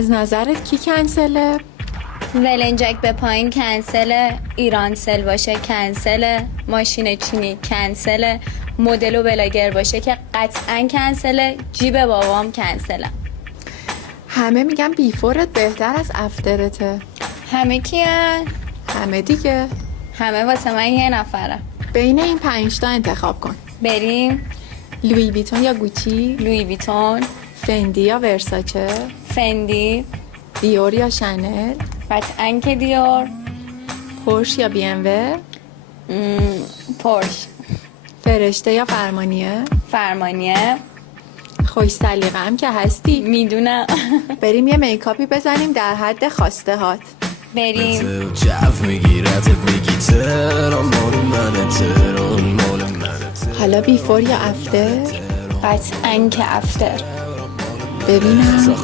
از نظرت کی کنسله؟ ولنجک به پایین کنسله، ایرانسل باشه کنسله، ماشین چینی کنسله، مدل و بلاگر باشه که قطعا کنسله، جیب بابام کنسله. همه میگن بیفورت بهتر از افترته. همه کیه؟ همه دیگه. همه واسه من یه نفره. بین این 5 تا انتخاب کن. بریم. لویی ویتون یا گوچی؟ لویی ویتون. فندی یا ورساچه؟ فندی. دیور یا شنل؟ قطعا که دیور. پورش یا بی ام و؟ پورش. فرشته یا فرمانیه؟ فرمانیه. خوش سلیقه هم که هستی. میدونم. بریم یه میکاپی بزنیم در حد خواسته هات. بریم. حالا بیفور یا افتر؟ قطعا که افتر. ببینم.